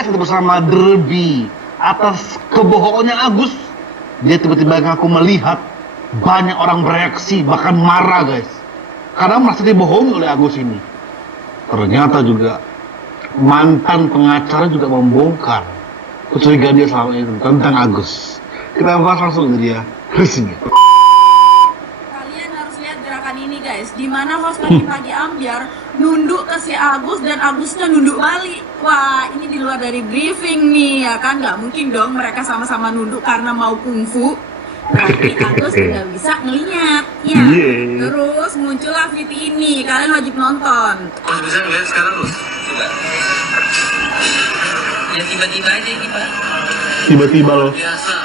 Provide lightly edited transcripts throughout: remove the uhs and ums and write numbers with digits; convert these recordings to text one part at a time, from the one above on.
podcast itu bersama Derby. Atas kebohongannya Agus, dia tiba-tiba ngaku melihat banyak orang bereaksi, bahkan marah guys, karena merasa dibohongi oleh Agus ini. Ternyata juga mantan pengacara juga membongkar kecurigaan dia selama itu tentang Agus. Kita bahas langsung ke dia. Kalian harus lihat gerakan ini guys, dimana host pagi-pagi ambiar nunduk ke si Agus dan Agusnya nunduk balik. Wah, ini di luar dari briefing nih ya kan, nggak mungkin dong mereka sama-sama nunduk karena mau kungfu. Tapi Agus nggak bisa ngeliat ya. Terus muncullah video ini, kalian wajib nonton. Bisa ngeliat sekarang loh, coba. Ya tiba-tiba aja ini Pak. Tiba-tiba loh. Biasa.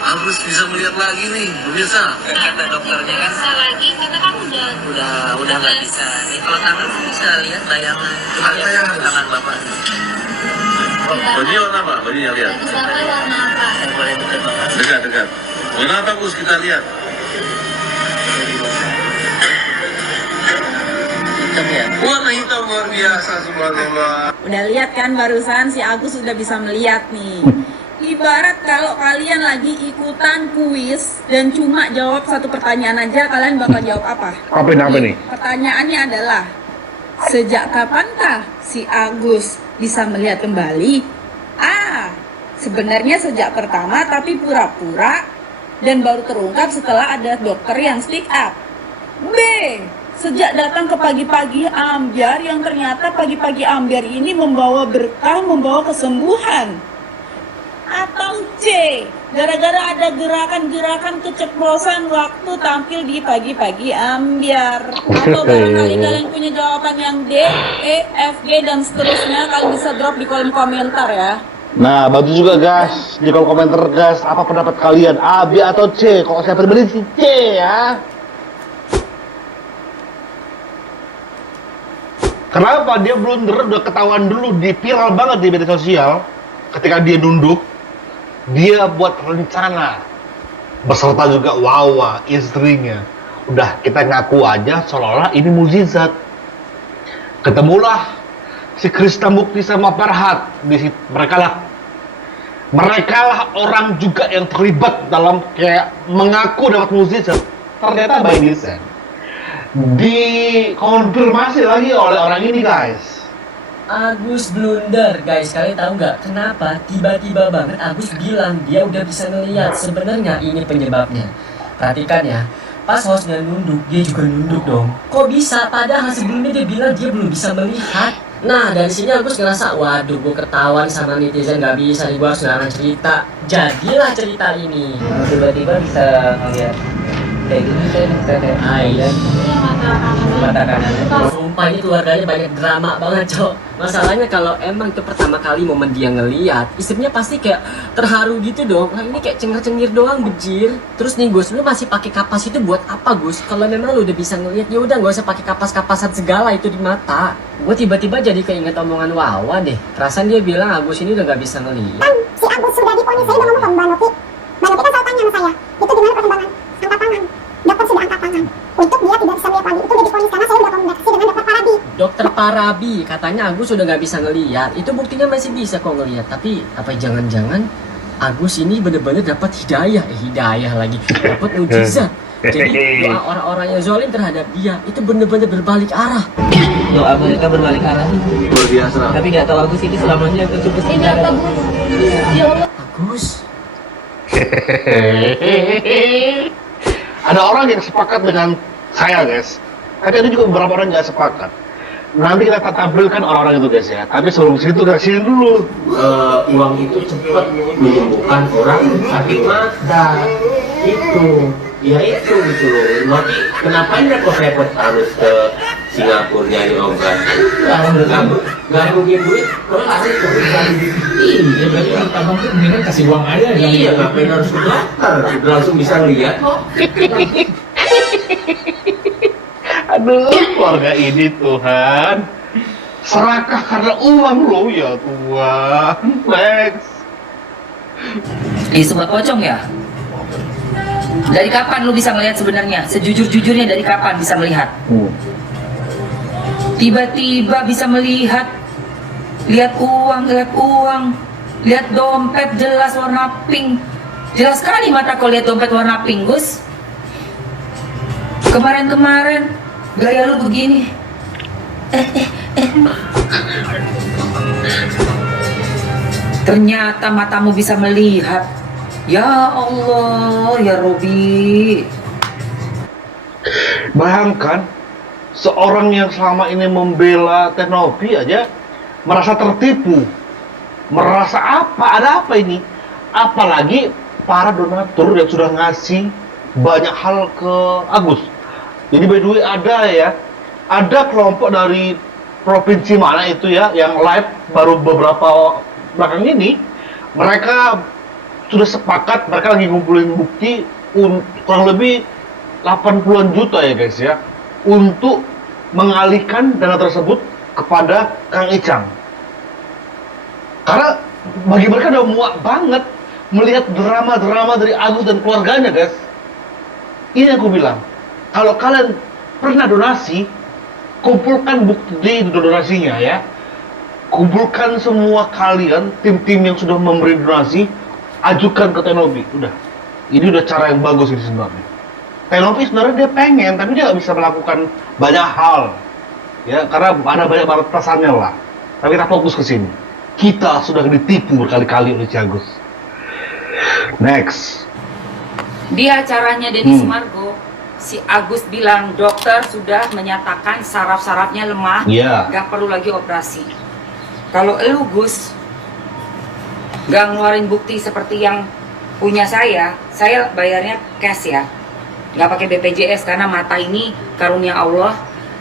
Agus bisa melihat lagi nih, pemirsa. Kata dokternya kan bisa lagi, kita kan udah nggak bisa. Nih, kalau tangan bisa lihat bayangan. Coba lihat tangan bapak. Oh, bajunya warna apa? Bajunya lihat. Bapak warna apa? Saya boleh dekat bapak. Dekat. Warna apa Gus? Kita lihat. Hitam ya. Warna hitam luar biasa, subhanallah. Udah lihat kan barusan si Agus sudah bisa melihat nih. Ibarat kalau kalian lagi ikutan kuis dan cuma jawab satu pertanyaan aja, kalian bakal jawab apa? Apa nih? Pertanyaannya adalah, sejak kapankah si Agus bisa melihat kembali? A. Sebenarnya sejak pertama tapi pura-pura dan baru terungkap setelah ada dokter yang speak up. B. Sejak datang ke pagi-pagi ambiar yang ternyata pagi-pagi ambiar ini membawa berkah, membawa kesembuhan. Atau C, gara-gara ada gerakan-gerakan keceplosan waktu tampil di pagi-pagi ambiar. Atau barangkali kalian punya jawaban yang D, E, F, G, dan seterusnya, kalian bisa drop di kolom komentar ya. Nah, bantu juga guys di kolom komentar guys, apa pendapat kalian, A, B, atau C? Kalau saya pribadi sih C ya. Kenapa dia blunder udah ketahuan dulu, di viral banget di media sosial ketika dia nunduk. Dia buat rencana beserta juga Wawa, istrinya. Udah kita ngaku aja seolah-olah ini mukjizat. Ketemulah si Krishna Mukti sama Farhat di situ. Mereka lah orang juga yang terlibat dalam kayak mengaku dapat mukjizat. Ternyata by design dikonfirmasi lagi oleh orang ini guys. Agus blunder guys, kalian tahu nggak kenapa tiba-tiba banget Agus bilang dia udah bisa ngelihat. Sebenarnya ini penyebabnya. Perhatikan ya, pas hostnya nunduk dia juga nunduk dong. Kok bisa? Padahal sebelumnya dia bilang dia belum bisa melihat. Nah dari sini Agus ngerasa, waduh gue ketahuan sama netizen, nggak bisa nih, gue harus ngarang cerita. Jadilah cerita ini. Tiba-tiba bisa ngelihat kayak gini, saya kayak air mata kanan. Sumpah ini keluarganya banyak drama banget cok. Masalahnya kalau emang itu pertama kali momen dia ngeliat, istrinya pasti kayak terharu gitu dong. Nah ini kayak cengir-cengir doang bejir. Terus nih Gus, lu masih pakai kapas itu buat apa Gus? Kalau memang lu udah bisa ngeliat, ya udah nggak usah pakai kapas-kapasan segala itu di mata. Gue tiba-tiba jadi keinget omongan Wawa deh. Perasaan dia bilang Agus ini udah nggak bisa ngeliat. Kan si Agus sudah diponis, saya udah ngomong ke Mbak Novi. Mbak Novi kan selalu tanya sama saya, itu gimana perkembangan angkat tangan? Dokter sudah angkat tangan untuk dia tidak bisa melihat lagi. Itu udah diponis karena saya udah komunikasi dengan dokter Parabi. Dokter Parabi katanya Agus udah nggak bisa ngelihat. Itu buktinya masih bisa kok ngelihat. Tapi apa jangan-jangan Agus ini bener-bener dapat hidayah lagi, dapat mujizat. Jadi doa orang-orang yang zalim terhadap dia itu bener-bener berbalik arah. Doa mereka berbalik arah. Luar biasa. Tapi nggak tahu Agus ini selamanya kecubit sejarah. Ya Allah. Agus. Ada orang yang sepakat dengan saya guys, tapi ada juga beberapa orang yang nggak sepakat. Nanti kita tampilkan orang-orang itu guys ya. Tapi sebelum situ kasih dulu. Uang itu cepat menyembuhkan orang sakit mata. Itu, ya itu gitu loh. Tapi kenapa ini repot-repot harus ke Singapura nyari obat? Nggak mungkin duit, kalau harus ke Iya, berarti abang tuh mendingan kasih uang aja. iya, ngapain harus ke dokter? Udah langsung bisa lihat kok. Aduh, keluarga ini Tuhan, serakah karena uang lo ya Tuhan. Next. Sobat pocong ya? Dari kapan lu bisa melihat sebenarnya? Sejujur-jujurnya dari kapan bisa melihat? Tiba-tiba bisa melihat Lihat uang. Lihat dompet jelas warna pink. Jelas sekali mata kau lihat dompet warna pink, Gus. Kemarin gaya lu begini. Ternyata matamu bisa melihat. Ya Allah, ya Robi. Bayangkan, seorang yang selama ini membela Tenopi aja merasa tertipu. Merasa ada apa ini? Apalagi para donatur yang sudah ngasih banyak hal ke Agus. Jadi by the way ada kelompok dari provinsi mana itu ya, yang live baru beberapa belakang ini, mereka sudah sepakat, mereka lagi ngumpulin bukti kurang lebih 80-an juta ya guys ya, untuk mengalihkan dana tersebut kepada Kang Icang. Karena bagi mereka udah muak banget melihat drama-drama dari Agus dan keluarganya guys. Ini yang aku bilang, kalau kalian pernah donasi, kumpulkan bukti donasinya ya. Kumpulkan semua kalian, tim-tim yang sudah memberi donasi, ajukan ke Tenopi. Udah, ini udah cara yang bagus ini sebenarnya. Tenopi sebenarnya dia pengen, tapi dia nggak bisa melakukan banyak hal, ya karena ada banyak batasannya lah. Tapi kita fokus ke sini. Kita sudah ditipu berkali-kali oleh Agus. Next. Di acaranya Denny Sumargo, si Agus bilang dokter sudah menyatakan saraf-sarafnya lemah, gak perlu lagi operasi. Kalau elu Gus gak ngeluarin bukti seperti yang punya saya bayarnya cash ya, gak pakai BPJS karena mata ini karunia Allah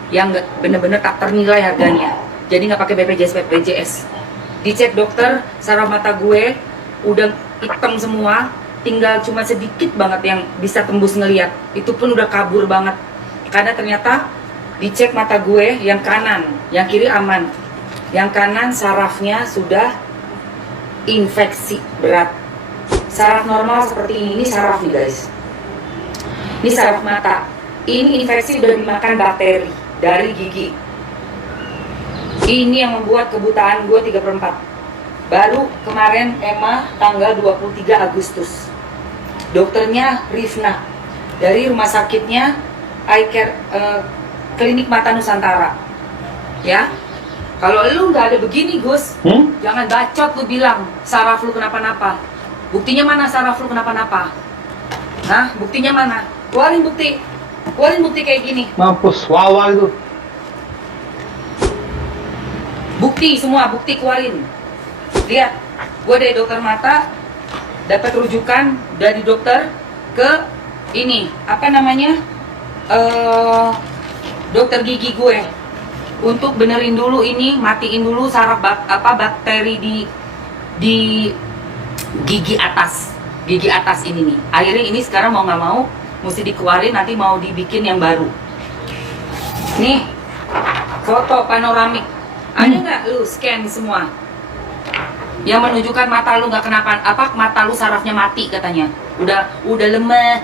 yang bener-bener tak ternilai harganya. Jadi gak pakai BPJS. Dicek dokter, saraf mata gue udah hitam semua, tinggal cuma sedikit banget yang bisa tembus ngeliat. Itu pun udah kabur banget. Karena ternyata dicek mata gue yang kanan, yang kiri aman. Yang kanan sarafnya sudah infeksi berat. Saraf normal seperti ini saraf nih guys. Ini saraf mata. Ini infeksi udah dimakan bakteri dari gigi. Ini yang membuat kebutaan gue 3/4. Baru kemarin EMA tanggal 23 Agustus. Dokternya Rifna dari rumah sakitnya Eye Care Klinik Mata Nusantara. Ya. Kalau lu nggak ada begini Gus, jangan bacot lu bilang saraf lu kenapa-napa. Buktinya mana saraf lu kenapa-napa? Hah? Buktinya mana? Keluarin bukti. Keluarin bukti kayak gini. Mampus, wawa itu. Bukti semua, bukti keluarin. Lihat, gue dari dokter mata dapat rujukan dari dokter ke ini apa namanya dokter gigi gue untuk benerin dulu ini, matiin dulu saraf bakteri di gigi atas ini nih. Akhirnya ini sekarang mau nggak mau mesti dikeluarin, nanti mau dibikin yang baru. Nih foto panoramik, ada nggak lu scan semua yang menunjukkan mata lu nggak kenapa mata lu sarafnya mati katanya, udah lemah.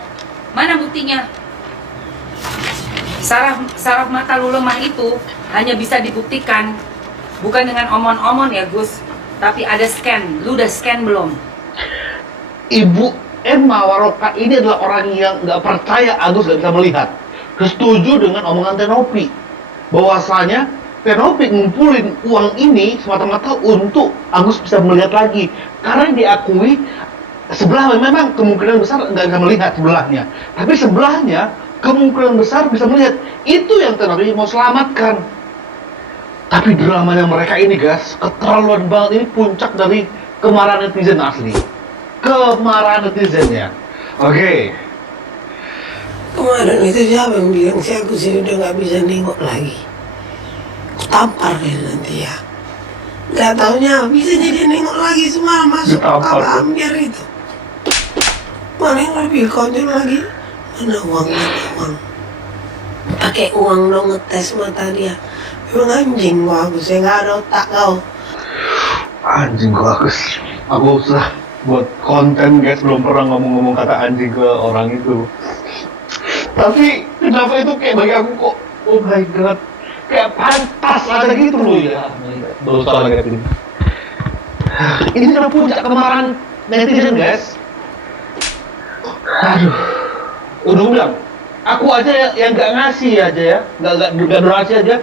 Mana buktinya? Saraf mata lu lemah itu hanya bisa dibuktikan bukan dengan omon-omon ya Gus, tapi ada scan. Lu udah scan belum? Ibu Emma Waroka ini adalah orang yang nggak percaya Agus nggak bisa melihat. Setuju dengan omongan Tenopi bahwasanya Tenopi ngumpulin uang ini semata-mata untuk Agus bisa melihat lagi, karena diakui sebelah memang kemungkinan besar nggak bisa melihat sebelahnya, tapi sebelahnya kemungkinan besar bisa melihat. Itu yang Tenopi mau selamatkan. Tapi dramanya mereka ini guys, keterlaluan banget. Ini puncak dari kemarahan netizen asli. Kemarahan netizen ya. Oke. Kemarin itu siapa yang bilang si Agus ini udah nggak bisa nengok lagi? Tampar dia nanti ya. Gak taunya bisa jadi nengok lagi semua masuk ke ambiar itu. Mana yang lebih konyol lagi? Mana uang? Pakai uang dong ngetes mata dia. Memang anjing gua Agus, ya nggak ada otak kau. Anjing gua Agus. Aku usah buat konten guys, belum pernah ngomong-ngomong kata anjing ke orang itu. Tapi kenapa itu kayak bagi aku kok, oh my god, kayak pantas ada gitu loh ya. Baru tahu lagi ini. Ini udah puncak kemarahan netizen, guys. Aduh, udah bilang, aku aja yang nggak ngasih aja ya, nggak donasi aja.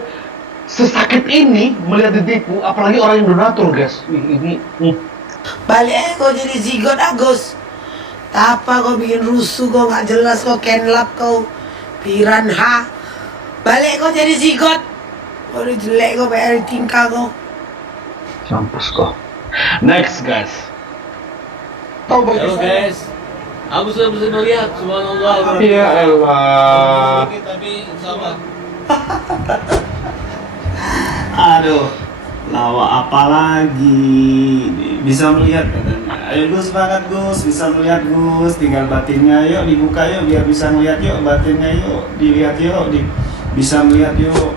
Sesakit ini melihat ditipu, apalagi orang yang donatur, guys. Ini. Balik aja kau jadi zigot Agus. Apa kau bikin rusuh, kau nggak jelas, kau kenlap, kau piranha. Balik kau jadi zigot. Kau udah jelek, kau bayar tingkah kau. Mampus kok. Next, guys. Halo guys, aku sudah bisa melihat, subhanallah. Ya Allah. Tapi sabar. Aduh, lawak apa lagi? Bisa melihat katanya. Ayo Gus, semangat Gus, bisa melihat Gus. Tinggal batinnya yuk dibuka yuk, biar bisa melihat yuk. Batinnya yuk, dilihat yuk, bisa melihat yuk.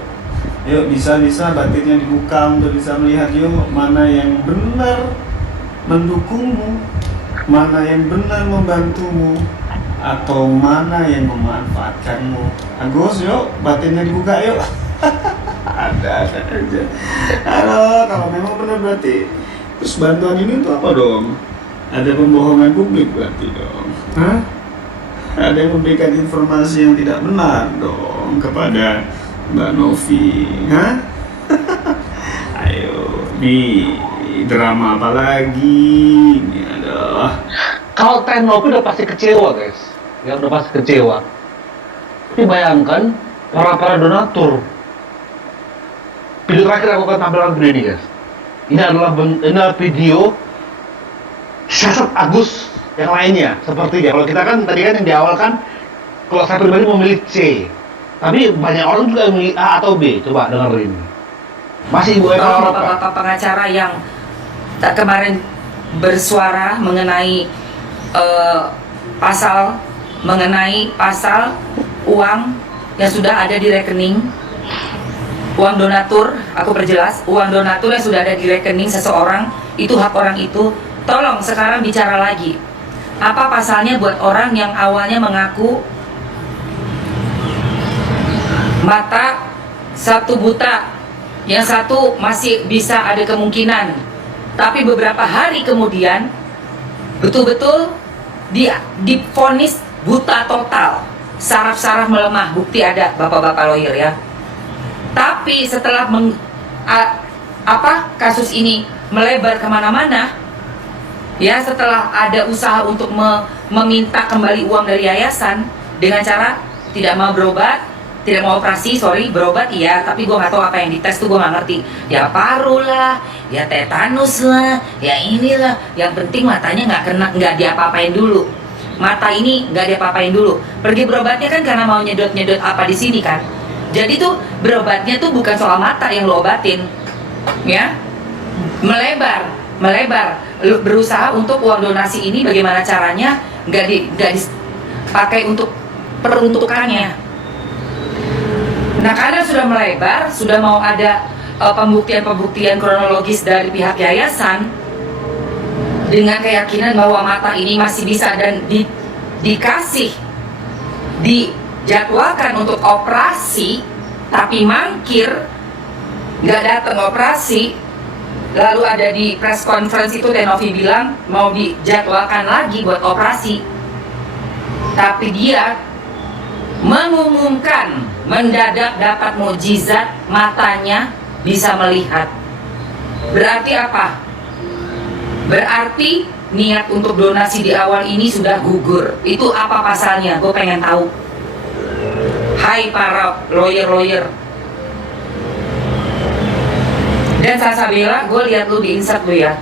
Yuk bisa batinnya dibuka untuk bisa melihat yuk. Mana yang benar mendukungmu, mana yang benar membantumu, atau mana yang memanfaatkanmu. Agus yuk, batinnya dibuka yuk. ada aja. Halo, kalau memang benar berarti terus bantuan ini untuk apa dong? Ada pembohongan publik berarti dong. Hah? Ada yang memberikan informasi yang tidak benar dong kepada Mbak Novi. Hah? Ayo, di drama apa lagi? Ini adalah Kalau Novi udah pasti kecewa, guys. Ya udah pasti kecewa. Tapi bayangkan para donatur. Video terakhir aku akan tampilkan video ini, guys. Ini adalah video siasat Agus yang lainnya. Seperti ya, kalau kita kan tadi kan yang di awal kan, kalau saya pribadi memilih C. Tapi banyak orang juga yang memilih A atau B. Coba dengerin. Masih Ibu Eva apa? Bapak pengacara yang kemarin bersuara mengenai pasal uang yang sudah ada di rekening, uang donatur, aku perjelas, uang donatur yang sudah ada di rekening seseorang, itu hak orang itu. Tolong sekarang bicara lagi. Apa pasalnya buat orang yang awalnya mengaku mata satu buta, yang satu masih bisa ada kemungkinan, tapi beberapa hari kemudian betul-betul divonis buta total, saraf-saraf melemah, bukti ada, bapak-bapak lawyer ya. Tapi setelah kasus ini melebar kemana-mana, ya setelah ada usaha untuk meminta kembali uang dari yayasan dengan cara tidak mau berobat, tidak mau operasi, berobat iya, tapi gue nggak tahu apa yang dites tuh, gue nggak ngerti. Ya paru lah, ya tetanus lah, ya inilah. Yang penting matanya nggak diapa-apain dulu. Mata ini nggak diapa-apain dulu. Pergi berobatnya kan karena mau nyedot apa di sini kan. Jadi tuh berobatnya tuh bukan soal mata yang lo obatin, ya. Melebar. Lo berusaha untuk uang donasi ini bagaimana caranya nggak dipakai untuk peruntukannya. Nah karena sudah melebar, sudah mau ada pembuktian kronologis dari pihak yayasan dengan keyakinan bahwa mata ini masih bisa dan dijadwalkan untuk operasi, tapi mangkir, nggak datang operasi. Lalu ada di press conference itu Novi bilang mau dijadwalkan lagi buat operasi, tapi dia mengumumkan mendadak dapat mukjizat, matanya bisa melihat. Berarti apa? Berarti niat untuk donasi di awal ini sudah gugur. Itu apa pasalnya? Gue pengen tahu. Hai para lawyer. Dan Salsabila, gue lihat lu di insert lu ya.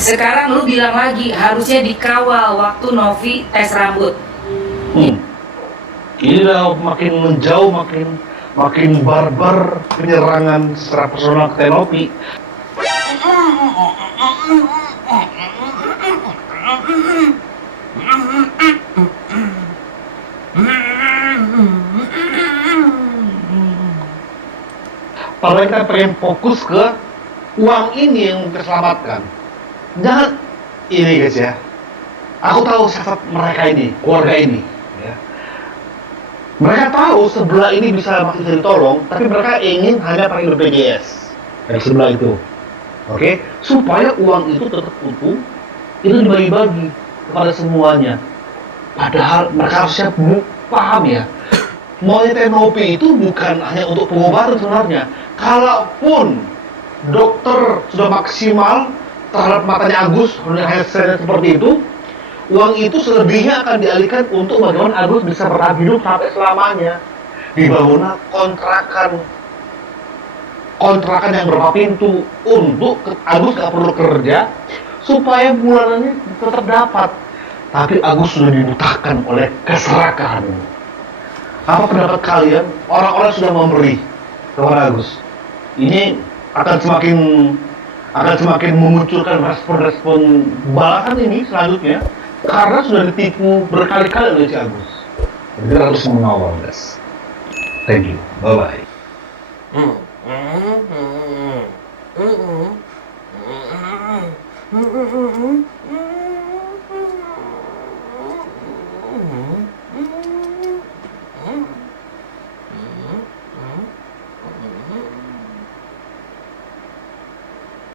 Sekarang lu bilang lagi harusnya dikawal waktu Novi tes rambut. Ini udah makin menjauh, makin barbar penyerangan secara personal ke Novi. Padahal kita pengen fokus ke uang ini yang terselamatkan. Jangan ini guys ya. Aku tahu sifat mereka ini, keluarga ini. Ya. Mereka tahu sebelah ini masih bisa ditolong, tapi mereka ingin hanya pakai BPJS dari sebelah itu. Oke, supaya uang itu tetap utuh, itu dibagi-bagi kepada semuanya. Padahal mereka harusnya paham ya, monoterapi itu bukan hanya untuk pengobatan sebenarnya. Kalaupun dokter sudah maksimal terhadap matanya Agus, hanya seperti itu, uang itu selebihnya akan dialihkan untuk bagaimana Agus bisa bertahan hidup sampai selamanya. Dibangunlah kontrakan yang berapa pintu untuk Agus gak perlu kerja supaya bulanannya tetap dapat. Tapi Agus sudah dibutakan oleh keserakahan. Apa pendapat kalian? Orang-orang sudah memberi kepada Agus. Ini akan semakin memunculkan respon-respon balasan ini selanjutnya karena sudah ditipu berkali-kali oleh si Agus. Jadi harus mengawal, guys. Thank you. Bye-bye. Mm-mm.